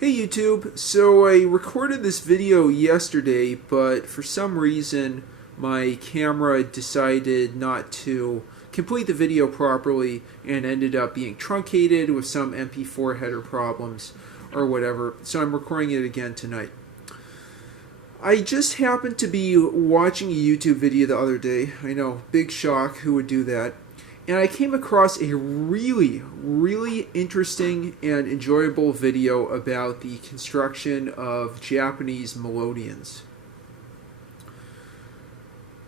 Hey YouTube, so I recorded this video yesterday, but for some reason my camera decided not to complete the video properly and ended up being truncated with some MP4 header problems or whatever, so I'm recording it again tonight. I just happened to be watching a YouTube video the other day. I know, big shock, who would do that? And I came across a really interesting and enjoyable video about the construction of Japanese melodions.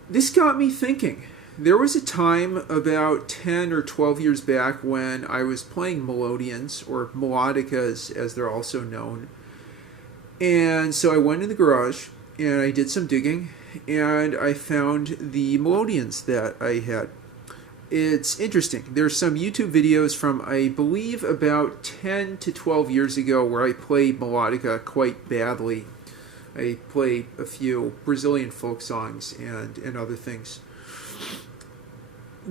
This got me thinking. There was a time about 10 or 12 years back when I was playing melodions, or melodicas as they're also known. And so I went in the garage and I did some digging and I found the melodions that I had. It's interesting. There's some YouTube videos from, I believe, about 10 to 12 years ago where I played melodica quite badly. I play a few Brazilian folk songs and other things.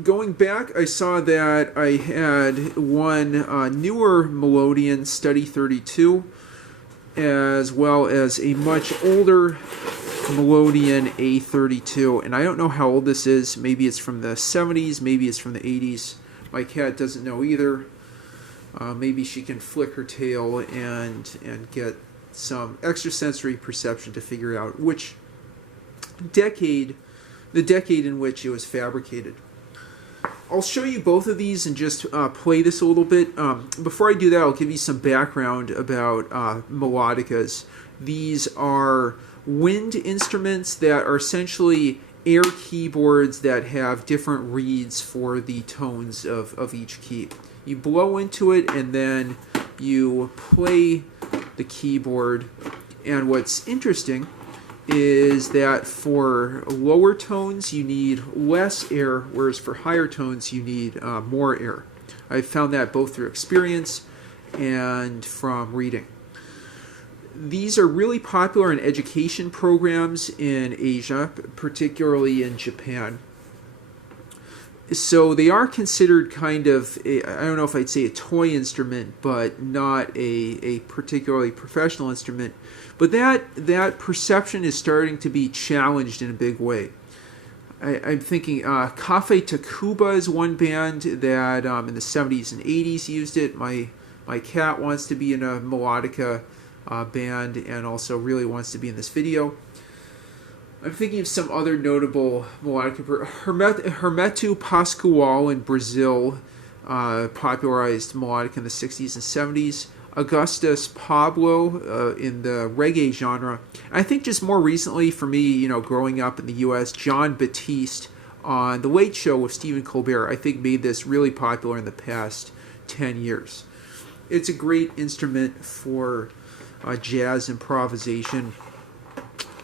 Going back, I saw that I had one newer melodion, Study-32, as well as a much older melodion A-32, and I don't know how old this is. Maybe it's from the 70s, maybe it's from the 80s. My cat doesn't know either. Maybe she can flick her tail and get some extrasensory perception to figure out which decade, the decade in which it was fabricated. I'll show you both of these and just play this a little bit. Before I do that, I'll give you some background about melodicas. These are wind instruments that are essentially air keyboards that have different reeds for the tones of each key. You blow into it and then you play the keyboard, and what's interesting is that for lower tones you need less air, whereas for higher tones you need more air. I've found that both through experience and from reading. These are really popular in education programs in Asia, particularly in Japan. So they are considered kind of, I don't know if I'd say a toy instrument, but not a particularly professional instrument. But that perception is starting to be challenged in a big way. I'm thinking Cafe Tacuba is one band that in the 70s and 80s used it. My cat wants to be in a melodica band and also really wants to be in this video. I'm thinking of some other notable melodica. Hermeto Pascoal in Brazil popularized melodica in the 60s and 70s. Augustus Pablo in the reggae genre. I think just more recently for me, growing up in the U.S., John Batiste on The Late Show with Stephen Colbert, I think made this really popular in the past 10 years. It's a great instrument for jazz improvisation.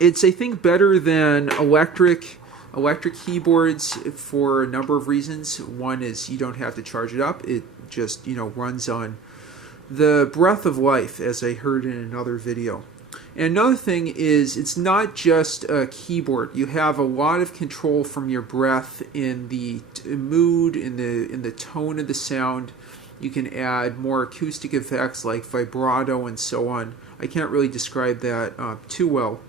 It's, I think, better than electric keyboards for a number of reasons. One is you don't have to charge it up. It just, runs on the breath of life, as I heard in another video. And another thing is it's not just a keyboard. You have a lot of control from your breath in the mood, in the tone of the sound. You can add more acoustic effects like vibrato and so on. I can't really describe that too well.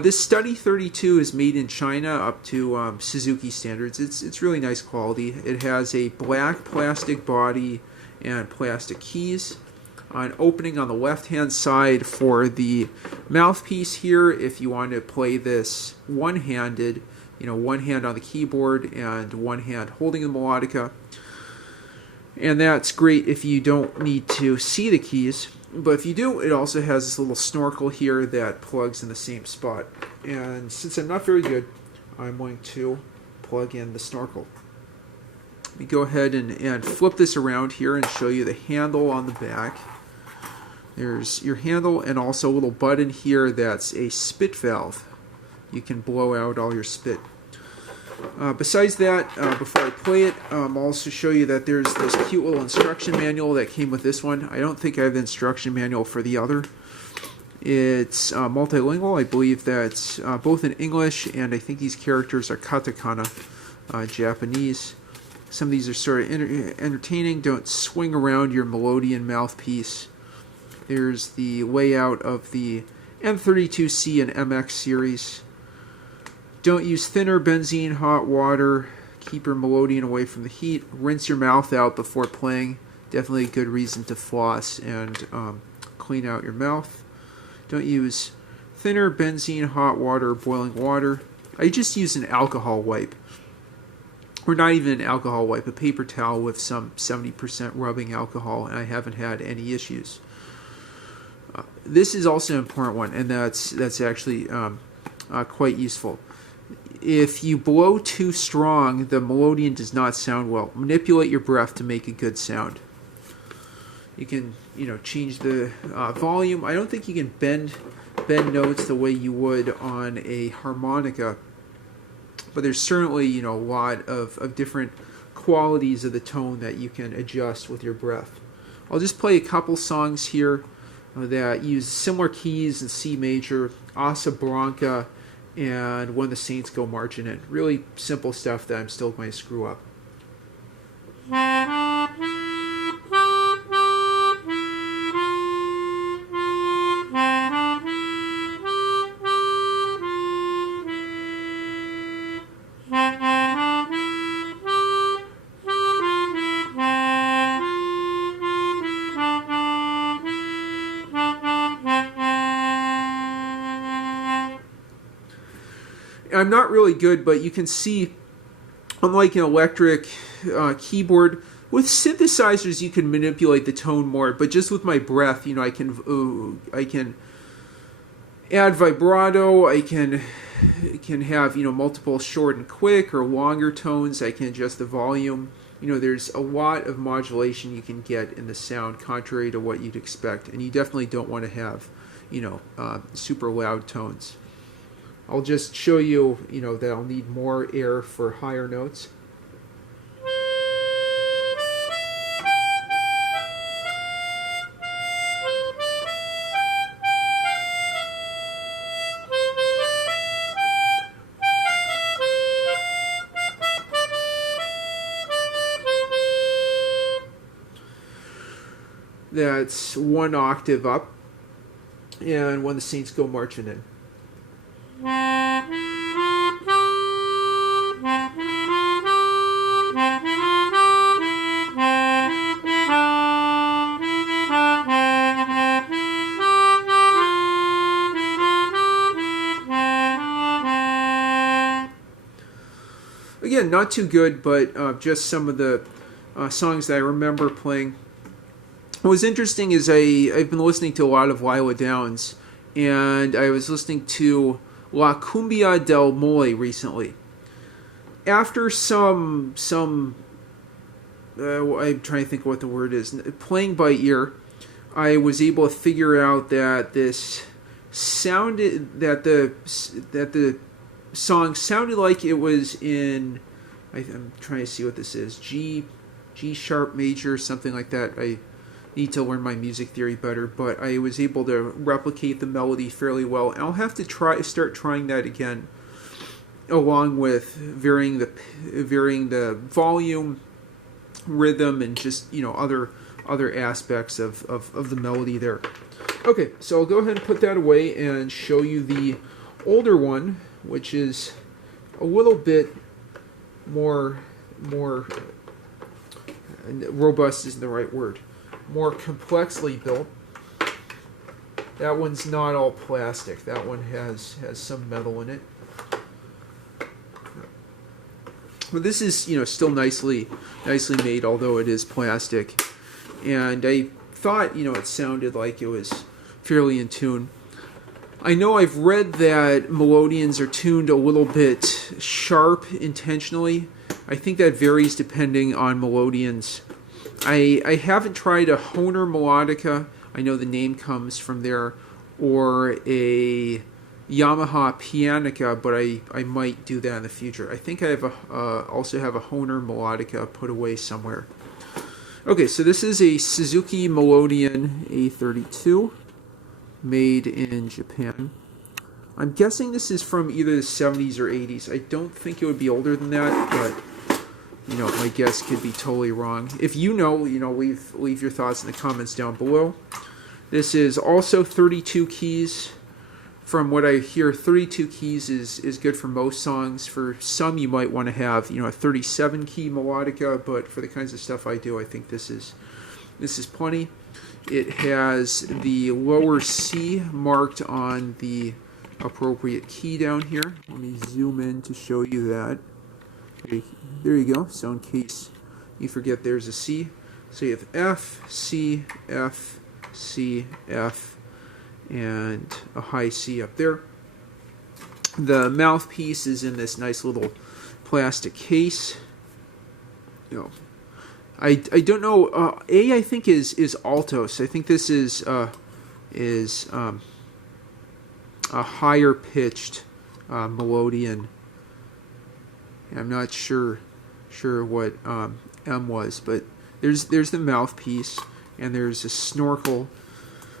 This Study-32 is made in China up to Suzuki standards. It's really nice quality. It has a black plastic body and plastic keys. An opening on the left-hand side for the mouthpiece here if you want to play this one-handed, one hand on the keyboard and one hand holding the melodica. And that's great if you don't need to see the keys. But if you do, it also has this little snorkel here that plugs in the same spot. And since I'm not very good, I'm going to plug in the snorkel. Let me go ahead and flip this around here and show you the handle on the back. There's your handle and also a little button here that's a spit valve. You can blow out all your spit. Besides that, before I play it, I'll also show you that there's this cute little instruction manual that came with this one. I don't think I have the instruction manual for the other. It's multilingual. I believe that's both in English, and I think these characters are katakana, Japanese. Some of these are sort of entertaining. Don't swing around your melodion mouthpiece. There's the layout of the M32C and MX series. Don't use thinner benzene, hot water. Keep your melodion away from the heat. Rinse your mouth out before playing. Definitely a good reason to floss and clean out your mouth. Don't use thinner benzene, hot water, or boiling water. I just use an alcohol wipe. Or not even an alcohol wipe, a paper towel with some 70% rubbing alcohol, and I haven't had any issues. This is also an important one, and that's actually quite useful. If you blow too strong, the melodion does not sound well. Manipulate your breath to make a good sound. You can, change the volume. I don't think you can bend notes the way you would on a harmonica, but there's certainly, a lot of different qualities of the tone that you can adjust with your breath. I'll just play a couple songs here that use similar keys in C major, Asa Branca, and When the Saints Go Marching In. Really simple stuff that I'm still going to screw up. I'm not really good, but you can see, unlike an electric keyboard, with synthesizers you can manipulate the tone more. But just with my breath, I can add vibrato. I can have multiple short and quick or longer tones. I can adjust the volume. There's a lot of modulation you can get in the sound, contrary to what you'd expect, and you definitely don't want to have super loud tones. I'll just show you, that I'll need more air for higher notes. That's one octave up, and When the Saints Go Marching In. Again, not too good, but just some of the songs that I remember playing. What was interesting is I've been listening to a lot of Lila Downs, and I was listening to La Cumbia del Mole recently. After some I'm trying to think what the word is, playing by ear, I was able to figure out that this sounded, that the song sounded like it was in, I'm trying to see what this is, G sharp major, something like that. I need to learn my music theory better, but I was able to replicate the melody fairly well, and I'll have to start trying that again, along with varying the volume, rhythm, and just other aspects of the melody there. Okay, so I'll go ahead and put that away and show you the older one, which is a little bit more robust isn't the right word, more complexly built. That one's not all plastic. That one has some metal in it. But this is still nicely made, although it is plastic. And I thought it sounded like it was fairly in tune. I know I've read that melodions are tuned a little bit sharp intentionally. I think that varies depending on melodions. I haven't tried a Hohner melodica. I know the name comes from there, or a Yamaha pianica, but I might do that in the future. I think I have also have a Hohner melodica put away somewhere. Okay, so this is a Suzuki melodion A-32, made in Japan. I'm guessing this is from either the 70s or 80s. I don't think it would be older than that, but my guess could be totally wrong. If leave your thoughts in the comments down below. This is also 32 keys. From what I hear, 32 keys is good for most songs. For some, you might want to have, you know, a 37 key melodica, but for the kinds of stuff I do, I think this is plenty. It has the lower C marked on the appropriate key down here. Let me zoom in to show you that. There you go. So in case you forget there's a C. So you have F, C, F, C, F, and a high C up there. The mouthpiece is in this nice little plastic case. You know, I don't know. A, I think is altos. I think this is a higher pitched melodion. I'm not sure what M was, but there's the mouthpiece, and there's a snorkel,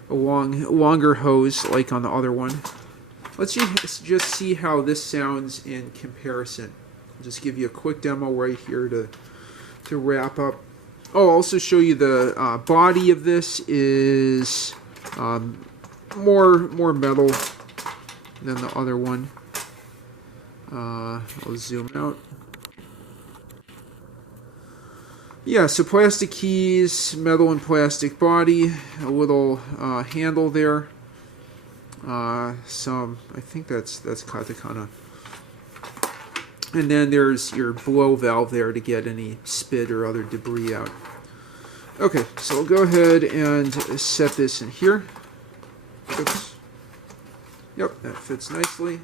a longer hose like on the other one. Let's just see how this sounds in comparison. I'll just give you a quick demo right here to wrap up. Oh, I'll also show you the body of this is more metal than the other one. I'll zoom out. Yeah, so plastic keys, metal and plastic body, a little handle there. I think that's katakana. And then there's your blow valve there to get any spit or other debris out. Okay, so I'll go ahead and set this in here. Oops. Yep, that fits nicely.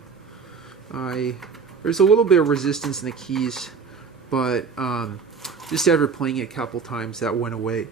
There's a little bit of resistance in the keys, but just after playing it a couple times, that went away.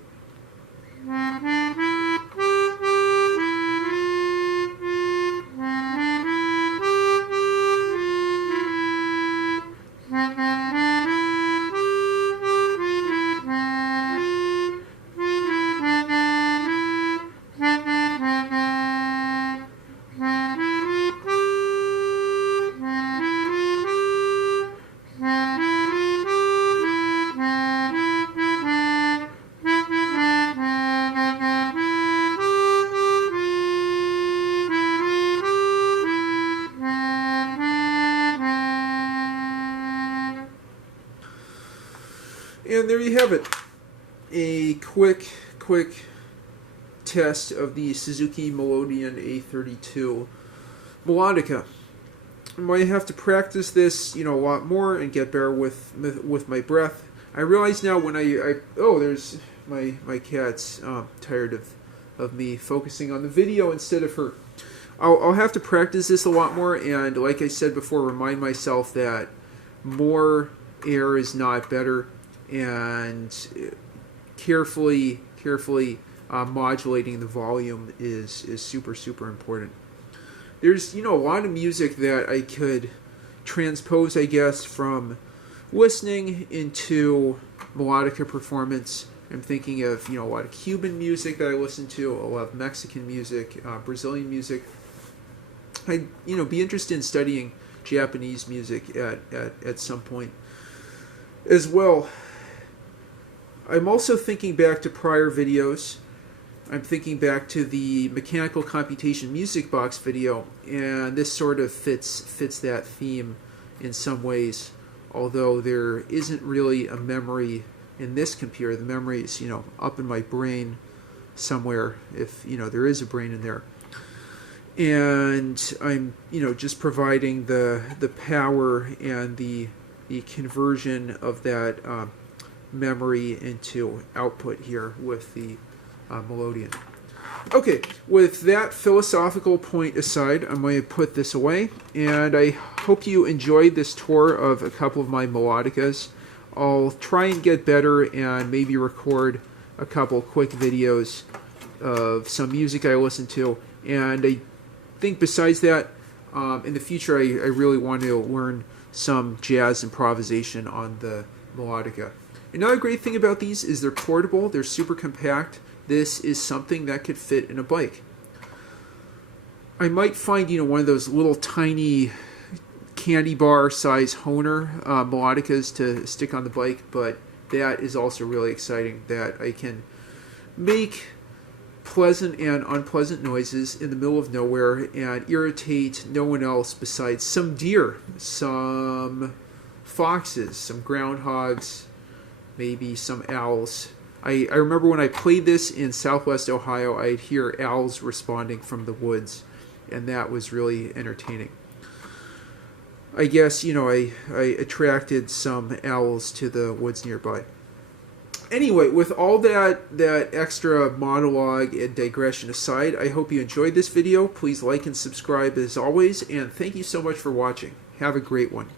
And there you have it. A quick test of the Suzuki Melodion A-32 melodica. I might have to practice this, a lot more and get better with my breath. I realize now when there's my cat's tired of me focusing on the video instead of her. I'll have to practice this a lot more, and like I said before, remind myself that more air is not better, and carefully modulating the volume is super important. There's a lot of music that I could transpose, I guess, from listening into melodica performance. I'm thinking of a lot of Cuban music that I listen to, a lot of Mexican music, Brazilian music. I'd be interested in studying Japanese music at some point as well. I'm also thinking back to prior videos. I'm thinking back to the mechanical computation music box video, and this sort of fits that theme in some ways, although there isn't really a memory in this computer. The memory is up in my brain somewhere, if there is a brain in there, and I'm just providing the power and the conversion of that memory into output here with the melodion. Okay, with that philosophical point aside, I'm going to put this away, and I hope you enjoyed this tour of a couple of my melodicas. I'll try and get better and maybe record a couple quick videos of some music I listen to, and I think besides that, in the future I really want to learn some jazz improvisation on the melodica. Another great thing about these is they're portable, they're super compact. This is something that could fit in a bike. I might find, one of those little tiny candy bar size Hohner melodicas to stick on the bike, but that is also really exciting, that I can make pleasant and unpleasant noises in the middle of nowhere and irritate no one else besides some deer, some foxes, some groundhogs, maybe some owls. I remember when I played this in Southwest Ohio, I'd hear owls responding from the woods, and that was really entertaining. I guess, you know, I attracted some owls to the woods nearby. Anyway, with all that extra monologue and digression aside, I hope you enjoyed this video. Please like and subscribe as always, and thank you so much for watching. Have a great one.